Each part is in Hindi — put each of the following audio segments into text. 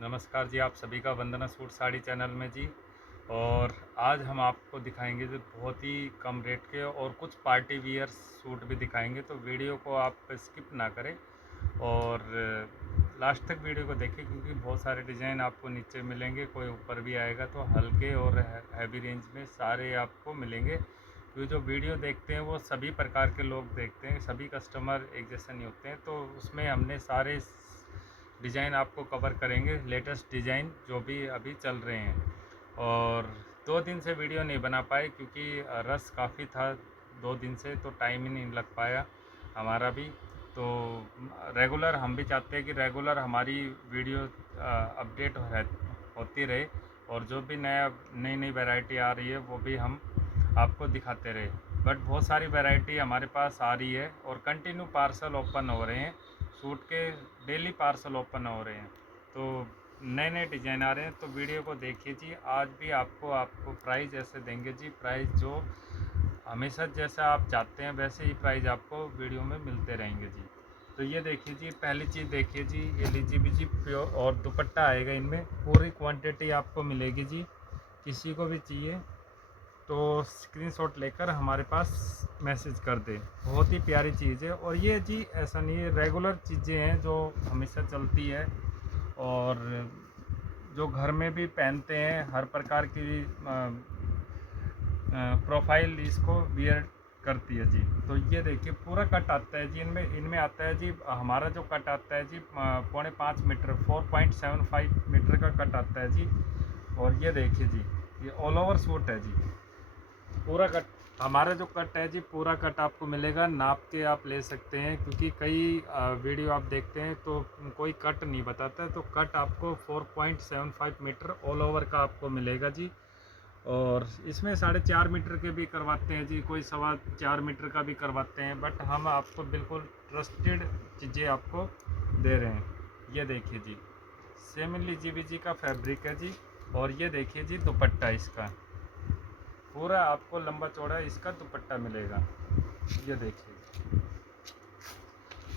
नमस्कार जी, आप सभी का वंदना सूट साड़ी चैनल में जी। और आज हम आपको दिखाएंगे जो बहुत ही कम रेट के और कुछ पार्टी वियर सूट भी दिखाएंगे, तो वीडियो को आप स्किप ना करें और लास्ट तक वीडियो को देखें, क्योंकि बहुत सारे डिज़ाइन आपको नीचे मिलेंगे, कोई ऊपर भी आएगा। तो हल्के और हैवी रेंज में सारे आपको मिलेंगे, क्योंकि जो वीडियो देखते हैं वो सभी प्रकार के लोग देखते हैं, सभी कस्टमर एक जैसे नहीं होते हैं। तो उसमें हमने सारे डिज़ाइन आपको कवर करेंगे, लेटेस्ट डिज़ाइन जो भी अभी चल रहे हैं। और 2 दिन से वीडियो नहीं बना पाए क्योंकि रश काफ़ी था 2 दिन से, तो टाइम ही नहीं लग पाया हमारा भी। तो रेगुलर हम भी चाहते हैं कि रेगुलर हमारी वीडियो अपडेट होती रहे, और जो भी नई नई वैरायटी आ रही है वो भी हम आपको दिखाते रहे। बट बहुत सारी वैरायटी हमारे पास आ रही है और कंटिन्यू पार्सल ओपन हो रहे हैं, सूट के डेली पार्सल ओपन हो रहे हैं। तो नए नए डिज़ाइन आ रहे हैं, तो वीडियो को देखिए जी। आज भी आपको प्राइस ऐसे देंगे जी, प्राइस जो हमेशा जैसा आप चाहते हैं वैसे ही प्राइस आपको वीडियो में मिलते रहेंगे जी। तो ये देखिए जी, पहली चीज़ देखिए जी, ये लीजिए भी जी, प्योर और दुपट्टा आएगा इनमें, पूरी क्वांटिटी आपको मिलेगी जी। किसी को भी चाहिए तो स्क्रीनशॉट लेकर हमारे पास मैसेज कर दे। बहुत ही प्यारी चीज़ है, और ये जी ऐसा नहीं है, रेगुलर चीज़ें हैं जो हमेशा चलती है, और जो घर में भी पहनते हैं, हर प्रकार की प्रोफाइल इसको वियर करती है जी। तो ये देखिए पूरा कट आता है जी, इनमें इनमें आता है जी, हमारा जो कट आता है जी 4.5 मीटर 4.75 मीटर का कट आता है जी। और ये देखिए जी, ये ऑल ओवर सूट है जी, पूरा कट। हमारा जो कट है जी, पूरा कट आपको मिलेगा, नाप के आप ले सकते हैं, क्योंकि कई वीडियो आप देखते हैं तो कोई कट नहीं बताता है। तो कट आपको 4.75 मीटर ऑल ओवर का आपको मिलेगा जी। और इसमें 4.5 मीटर के भी करवाते हैं जी, कोई 4.25 मीटर का भी करवाते हैं, बट हम आपको बिल्कुल ट्रस्टेड चीज़ें आपको दे रहे हैं। ये देखिए जी, सेमी जी का फैब्रिक है जी। और ये देखिए जी, दुपट्टा इसका पूरा आपको लंबा चौड़ा इसका दुपट्टा मिलेगा। ये देखिए,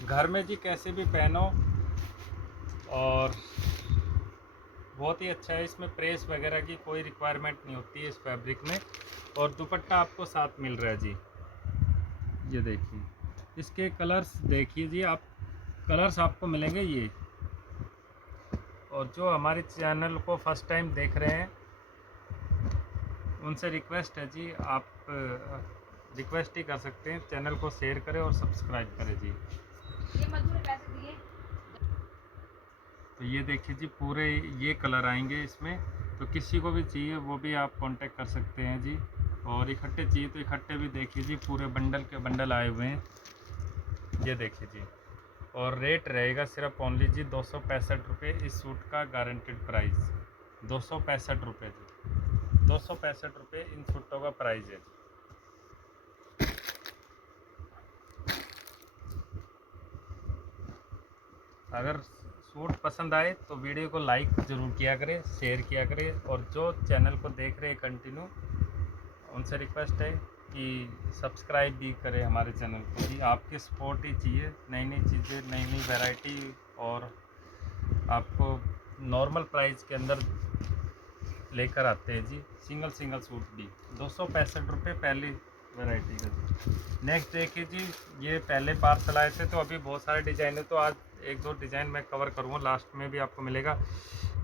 घर में जी कैसे भी पहनो, और बहुत ही अच्छा है। इसमें प्रेस वगैरह की कोई रिक्वायरमेंट नहीं होती है इस फैब्रिक में, और दुपट्टा आपको साथ मिल रहा है जी। ये देखिए, इसके कलर्स देखिए जी आप, कलर्स आपको मिलेंगे ये। और जो हमारे चैनल को फर्स्ट टाइम देख रहे हैं उनसे रिक्वेस्ट है जी, आप रिक्वेस्ट ही कर सकते हैं, चैनल को शेयर करें और सब्सक्राइब करें जी। ये मजदूर पैसे दिए। तो ये देखिए जी, पूरे ये कलर आएंगे इसमें, तो किसी को भी चाहिए वो भी आप कांटेक्ट कर सकते हैं जी। और इकट्ठे चाहिए तो इकट्ठे भी देखिए जी, पूरे बंडल के बंडल आए हुए हैं। ये देखिए जी, और रेट रहेगा सिर्फ ओनली जी 265 रुपये, इस सूट का गारंटेड प्राइस 265 रुपये जी। 265 रुपये इन सूटों का प्राइस है जी। अगर सूट पसंद आए तो वीडियो को लाइक ज़रूर किया करें, शेयर किया करें, और जो चैनल को देख रहे हैं कंटिन्यू, उनसे रिक्वेस्ट है कि सब्सक्राइब भी करें हमारे चैनल को जी। आपकी सपोर्ट ही चाहिए, नई नई चीज़ें, नई नई वैरायटी, और आपको नॉर्मल प्राइस के अंदर लेकर आते हैं जी। सिंगल सिंगल सूट भी 265 रुपये पहली वैरायटी का जी। नेक्स्ट देखिए जी, ये पहले पार्सल आए थे, तो अभी बहुत सारे डिज़ाइन है, तो आज एक दो डिज़ाइन मैं कवर करूँगा, लास्ट में भी आपको मिलेगा।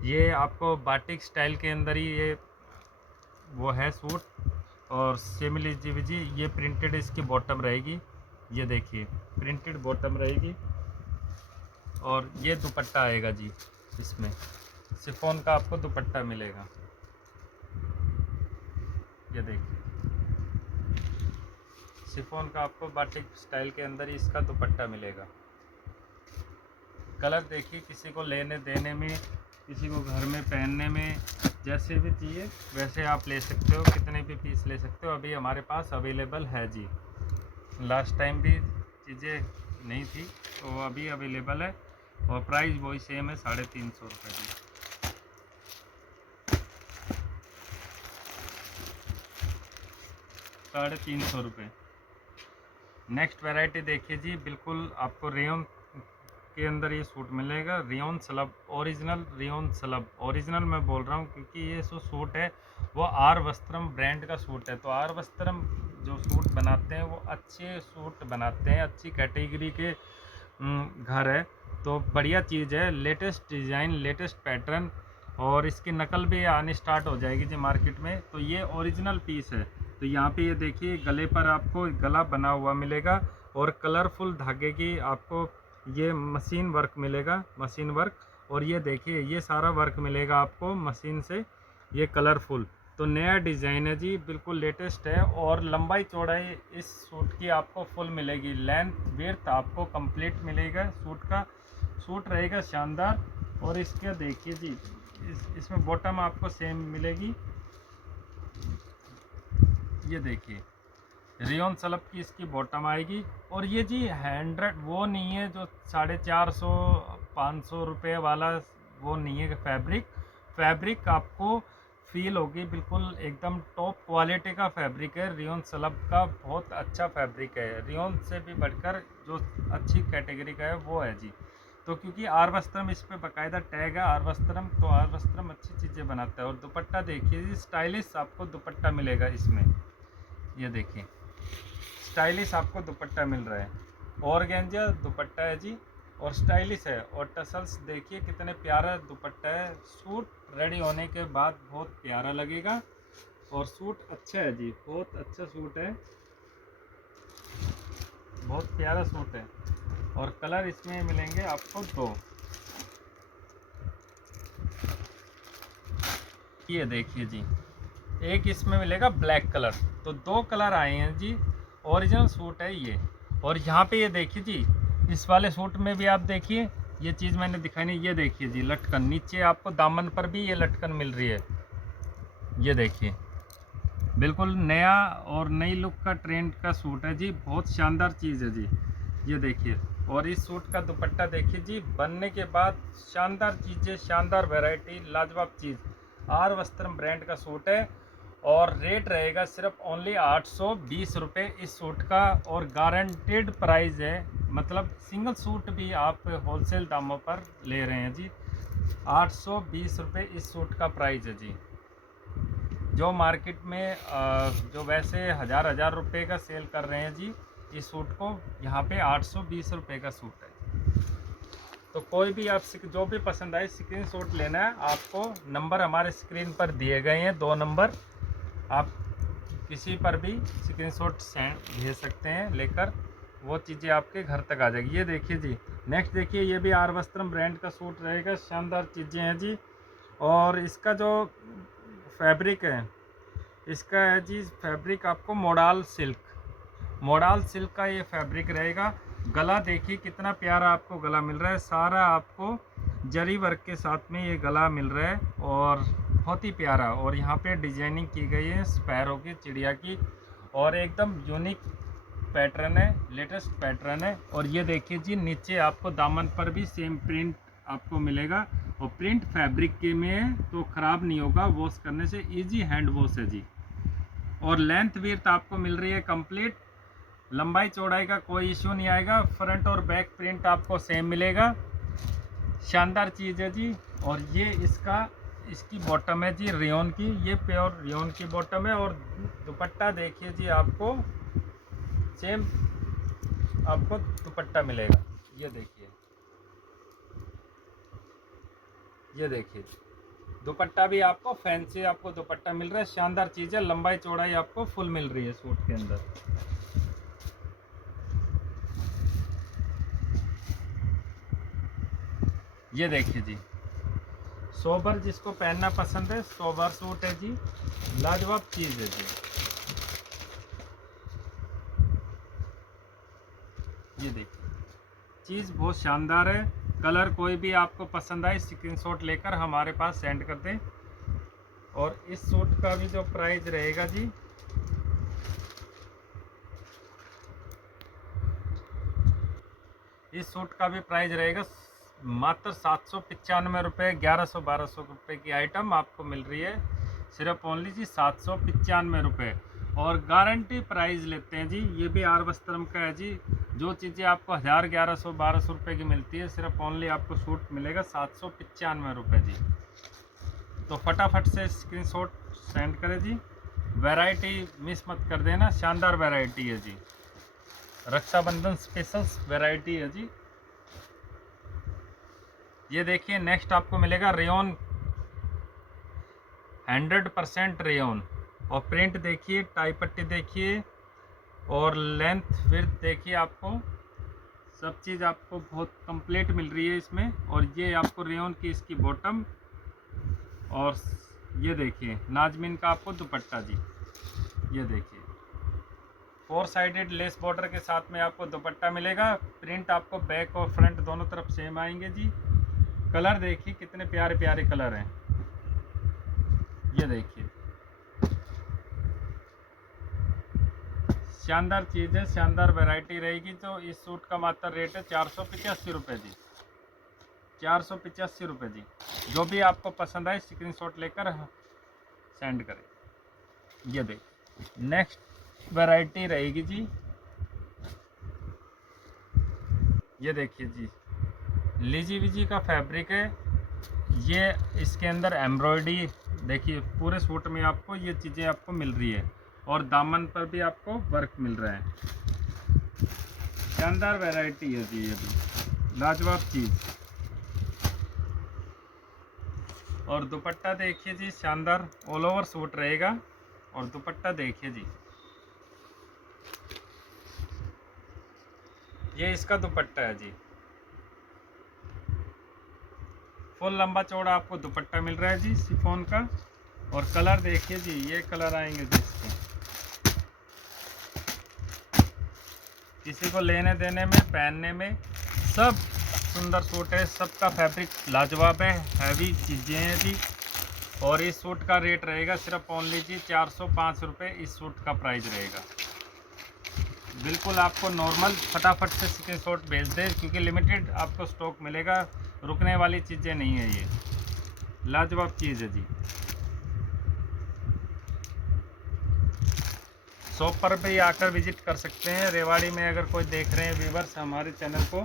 ये आपको बाटिक स्टाइल के अंदर ही ये वो है सूट, और सेमी जी ये प्रिंटेड इसकी बॉटम रहेगी। ये देखिए, प्रिंटेड बॉटम रहेगी, और ये दुपट्टा आएगा जी, इसमें शिफॉन का आपको दुपट्टा मिलेगा। ये देखिए, शिफॉन का आपको बाटिक स्टाइल के अंदर ही इसका दुपट्टा मिलेगा। कलर देखिए, किसी को लेने देने में, किसी को घर में पहनने में, जैसे भी चाहिए वैसे आप ले सकते हो, कितने भी पीस ले सकते हो। अभी हमारे पास अवेलेबल है जी, लास्ट टाइम भी चीज़ें नहीं थी, तो अभी अवेलेबल है। और प्राइस वही सेम है, 350 रुपये की, 350 रुपये। नेक्स्ट वैरायटी देखिए जी, बिल्कुल आपको रेयन के अंदर ये सूट मिलेगा। Rayon slub, original rayon slub, original मैं बोल रहा हूँ क्योंकि ये जो सूट है वो आर वस्त्रम ब्रांड का सूट है। तो आर वस्त्रम जो सूट बनाते हैं वो अच्छे सूट बनाते हैं, अच्छी कैटेगरी के घर है। तो बढ़िया चीज़ है, लेटेस्ट डिज़ाइन, लेटेस्ट पैटर्न, और इसकी नकल भी आनी स्टार्ट हो जाएगी जी मार्केट में। तो ये ओरिजिनल पीस है। तो यहाँ पे ये देखिए गले पर आपको गला बना हुआ मिलेगा और कलरफुल धागे की आपको ये मशीन वर्क मिलेगा, मशीन वर्क। और ये देखिए ये सारा वर्क मिलेगा आपको मशीन से, ये कलरफुल। तो नया डिज़ाइन है जी, बिल्कुल लेटेस्ट है। और लंबाई चौड़ाई इस सूट की आपको फुल मिलेगी, लेंथ विड्थ आपको कंप्लीट मिलेगा सूट का। सूट रहेगा शानदार। और इसके देखिए जी इसमें बॉटम आपको सेम मिलेगी, ये देखिए रियोन स्लब की इसकी बॉटम आएगी। और ये जी 100 वो नहीं है जो 450-500 रुपये वाला, वो नहीं है फैब्रिक आपको फील होगी, बिल्कुल एकदम टॉप क्वालिटी का फैब्रिक है। रियोन स्लब का बहुत अच्छा फैब्रिक है, रियोन से भी बढ़कर जो अच्छी कैटेगरी का है वो है जी। तो क्योंकि आर वस्त्रम इस पे बाकायदा टैग है आर वस्त्रम, तो आर वस्त्रम अच्छी चीज़ें बनाता है। और दुपट्टा देखिए जी, स्टाइलिश आपको दुपट्टा मिलेगा इसमें, ये देखिए स्टाइलिश आपको दुपट्टा मिल रहा है। ऑर्गेंजा दुपट्टा है जी और स्टाइलिश है। और टसल्स देखिए कितने प्यारा दुपट्टा है। सूट रेडी होने के बाद बहुत प्यारा लगेगा और सूट अच्छा है जी, बहुत अच्छा सूट है, बहुत प्यारा सूट है। और कलर इसमें मिलेंगे आपको 2, ये देखिए जी एक इसमें मिलेगा ब्लैक कलर। तो 2 कलर आए हैं जी, ओरिजिनल सूट है ये। और यहाँ पे ये देखिए जी इस वाले सूट में भी आप देखिए ये चीज़ मैंने दिखाई नहीं, ये देखिए जी लटकन, नीचे आपको दामन पर भी ये लटकन मिल रही है, ये देखिए बिल्कुल नया और नई लुक का ट्रेंड का सूट है जी, बहुत शानदार चीज़ है जी, ये देखिए। और इस सूट का दुपट्टा देखिए जी, बनने के बाद शानदार चीज़ें, शानदार वैरायटी, लाजवाब चीज़। आर वस्त्रम ब्रांड का सूट है और रेट रहेगा सिर्फ ओनली 820 रुपये इस सूट का। और गारंटेड प्राइस है, मतलब सिंगल सूट भी आप होलसेल दामों पर ले रहे हैं जी। 820 रुपये इस सूट का प्राइस है जी। जो मार्केट में जो वैसे हज़ार रुपये का सेल कर रहे हैं जी इस सूट को, यहाँ पे 820 रुपये का सूट है। तो कोई भी आप जो भी पसंद आए स्क्रीनशॉट लेना है आपको। नंबर हमारे स्क्रीन पर दिए गए हैं, 2 नंबर, आप किसी पर भी स्क्रीनशॉट सेंड भेज सकते हैं, लेकर वो चीज़ें आपके घर तक आ जाएगी। ये देखिए जी नेक्स्ट देखिए, ये भी आर वस्त्रम ब्रांड का सूट रहेगा, शानदार चीज़ें हैं जी। और इसका जो फैब्रिक है, इसका है जी फैब्रिक आपको मोडाल सिल्क का ये फैब्रिक रहेगा। गला देखिए कितना प्यारा आपको गला मिल रहा है, सारा आपको जरी वर्क के साथ में ये गला मिल रहा है और बहुत ही प्यारा। और यहाँ पे डिजाइनिंग की गई है स्पैरो की, चिड़िया की, और एकदम यूनिक पैटर्न है, लेटेस्ट पैटर्न है। और ये देखिए जी नीचे आपको दामन पर भी सेम प्रिंट आपको मिलेगा, और प्रिंट फैब्रिक के में तो ख़राब नहीं होगा, वॉश करने से इजी हैंड वॉश है जी। और लेंथ विड्थ आपको मिल रही है कंप्लीट, लंबाई चौड़ाई का कोई इशू नहीं आएगा। फ्रंट और बैक प्रिंट आपको सेम मिलेगा, शानदार चीज़ है जी। और ये इसकी बॉटम है जी रियोन की, ये प्योर रियोन की बॉटम है। और दुपट्टा देखिए जी आपको सेम आपको दुपट्टा मिलेगा, ये देखिए दुपट्टा भी आपको फैंसी आपको दुपट्टा मिल रहा है, शानदार चीज़ है। लंबाई चौड़ाई आपको फुल मिल रही है सूट के अंदर। ये देखिए जी सोबर, जिसको पहनना पसंद है सोबर सूट है जी, लाजवाब चीज़ है जी। ये देखिए चीज़ बहुत शानदार है। कलर कोई भी आपको पसंद आए स्क्रीनशॉट लेकर हमारे पास सेंड कर दें। और इस सूट का भी जो प्राइस रहेगा जी, इस सूट का भी प्राइस रहेगा मात्र 795 रुपये। 1100-1200 रुपये की आइटम आपको मिल रही है, सिर्फ ओनली जी 795 रुपये। और गारंटी प्राइस लेते हैं जी। ये भी आर वस्त्रम का है जी। जो चीज़ें आपको 1000, 1100, 1200 रुपये की मिलती है, सिर्फ ओनली आपको सूट मिलेगा 795 रुपये जी। तो फटाफट से स्क्रीनशॉट सेंड करें जी। वैरायटी मिस मत कर देना, शानदार वैरायटी है जी। रक्षाबंधन स्पेशल वैरायटी है जी। ये देखिए नेक्स्ट आपको मिलेगा रेयन, 100% रेयन। और प्रिंट देखिए, टाई पट्टी देखिए, और लेंथ विड्थ देखिए, आपको सब चीज़ आपको बहुत कंप्लीट मिल रही है इसमें। और ये आपको रेयन की इसकी बॉटम, और ये देखिए नाजमीन का आपको दुपट्टा जी। ये देखिए 4 साइडेड लेस बॉर्डर के साथ में आपको दुपट्टा मिलेगा। प्रिंट आपको बैक और फ्रंट दोनों तरफ सेम आएंगे जी। कलर देखिए कितने प्यारे प्यारे कलर हैं। ये देखिए शानदार चीज़ है, शानदार वैरायटी रहेगी। तो इस सूट का मात्र रेट है 485 रुपये जी। 485 रुपये जी। जो भी आपको पसंद आए स्क्रीनशॉट लेकर सेंड करें। ये देखिए नेक्स्ट वैरायटी रहेगी जी। ये देखिए जी लीजी विजी का फैब्रिक है ये। इसके अंदर एम्ब्रॉयडरी देखिए, पूरे सूट में आपको ये चीज़ें आपको मिल रही है, और दामन पर भी आपको वर्क मिल रहा है। शानदार वैरायटी है जी, ये भी लाजवाब चीज़। और दुपट्टा देखिए जी, शानदार ऑल ओवर सूट रहेगा। और दुपट्टा देखिए जी, ये इसका दुपट्टा है जी। फुल लंबा चौड़ा आपको दुपट्टा मिल रहा है जी शिफॉन का। और कलर देखिए जी, ये कलर आएंगे जी इसके। किसी को लेने देने में, पहनने में सब सुंदर सूट है। सबका फैब्रिक लाजवाब है, हैवी चीज़ें हैं जी। और इस सूट का रेट रहेगा सिर्फ ओनली जी 405 रुपये। इस सूट का प्राइस रहेगा। बिल्कुल आपको नॉर्मल, फटाफट से स्क्रीनशॉट भेज दे, क्योंकि लिमिटेड आपको स्टॉक मिलेगा, रुकने वाली चीज़ें नहीं है। ये लाजवाब चीज़ है जी। शॉप पर भी आकर विजिट कर सकते हैं। रेवाड़ी में अगर कोई देख रहे हैं व्यूवर्स हमारे चैनल को,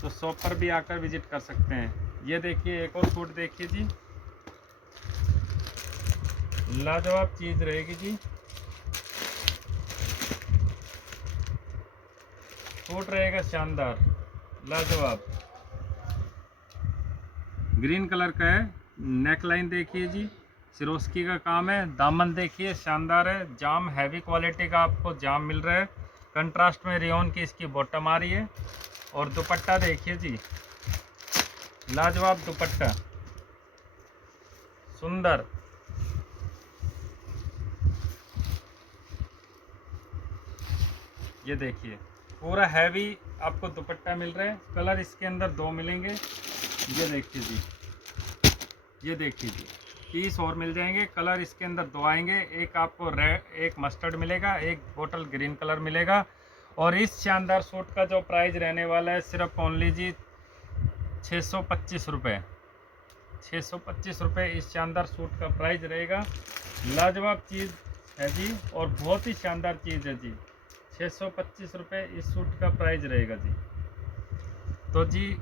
तो शॉप पर भी आकर विजिट कर सकते हैं। ये देखिए एक और सूट देखिए जी, लाजवाब चीज़ रहेगी जी। सूट रहेगा शानदार, लाजवाब, ग्रीन कलर का है। नेक लाइन देखिए जी, सिरोस्की का काम है। दामन देखिए शानदार है, जाम हैवी क्वालिटी का आपको जाम मिल रहा है। कंट्रास्ट में रेयन की इसकी बॉटम आ रही है। और दुपट्टा देखिए जी, लाजवाब दुपट्टा, सुंदर। ये देखिए पूरा हैवी आपको दुपट्टा मिल रहा है। कलर इसके अंदर 2 मिलेंगे। ये देखिए जी, ये देखिए जी, पीस और मिल जाएंगे। कलर इसके अंदर 2 आएंगे। एक आपको रेड, एक मस्टर्ड मिलेगा, एक बोतल ग्रीन कलर मिलेगा। और इस शानदार सूट का जो प्राइस रहने वाला है सिर्फ ओनली जी 625 रुपये। 625 रुपये इस शानदार सूट का प्राइस रहेगा। लाजवाब चीज़ है जी, और बहुत ही शानदार चीज़ है जी। 625 रुपये इस सूट का प्राइस रहेगा जी। तो जी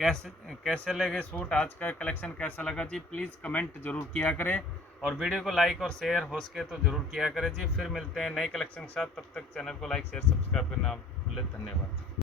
कैसे लगे सूट, आज का कलेक्शन कैसा लगा जी, प्लीज़ कमेंट ज़रूर किया करें। और वीडियो को लाइक और शेयर हो सके तो ज़रूर किया करें जी। फिर मिलते हैं नए कलेक्शन के साथ, तब तक चैनल को लाइक शेयर सब्सक्राइब करना भूलें। धन्यवाद।